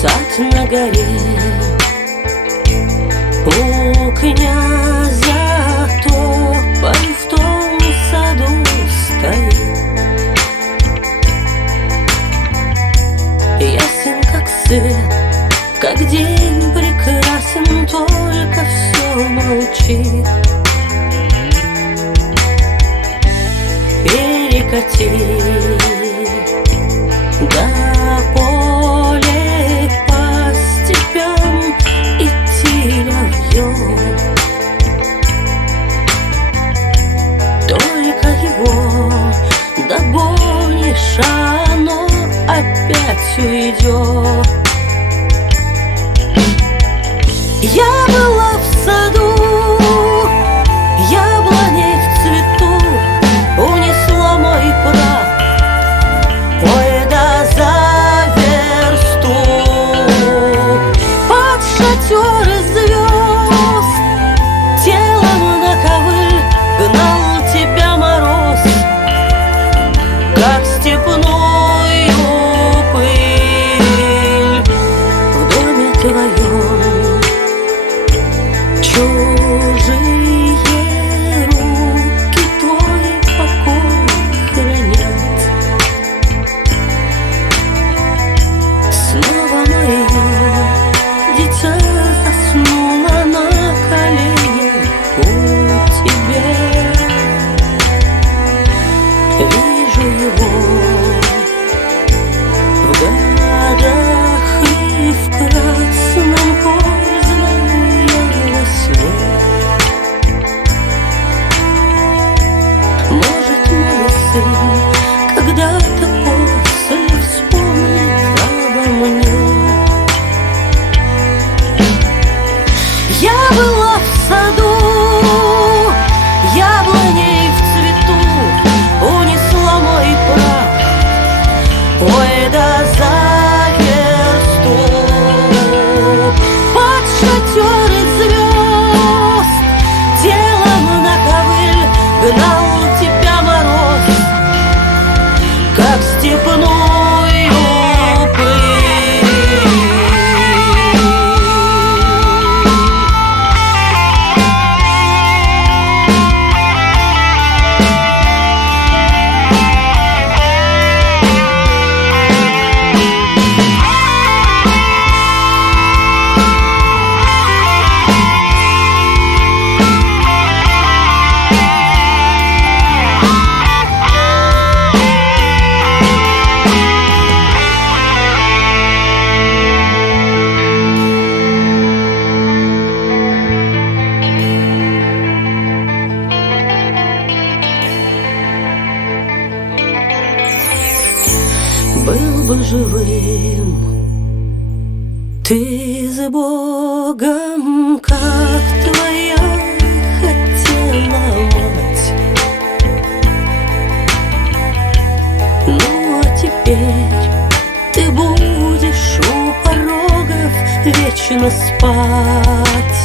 Сад на горе у князя, тополь в том саду стоит. Ясен, как свет, как день прекрасен, только все молчит. Перекати до поля по степям идти ловьем. Только его догонишь, а оно опять уйдет. Я была в саду, яблоней в цвету, унесла мой прах. Ой, да за версту под шатер звезд телом на ковыль гнал тебя мороз, как степную пыль. В доме твоем чужие руки твой покой хранят. Снова мое дитя заснуло на коленях у тебя. Вижу его в годах и в красном кожаном я во сне. Может, мой сын когда-то после вспомнит обо мне. Я была в саду, яблоней в цвету, унесла мой прах. Ой, да за версту под шатер звезд телом на ковыль гнал тебя мороз, как степную пыль. Был бы живым ты с Богом, как твоя хотела мать. Ну а теперь ты будешь у порогов вечно спать.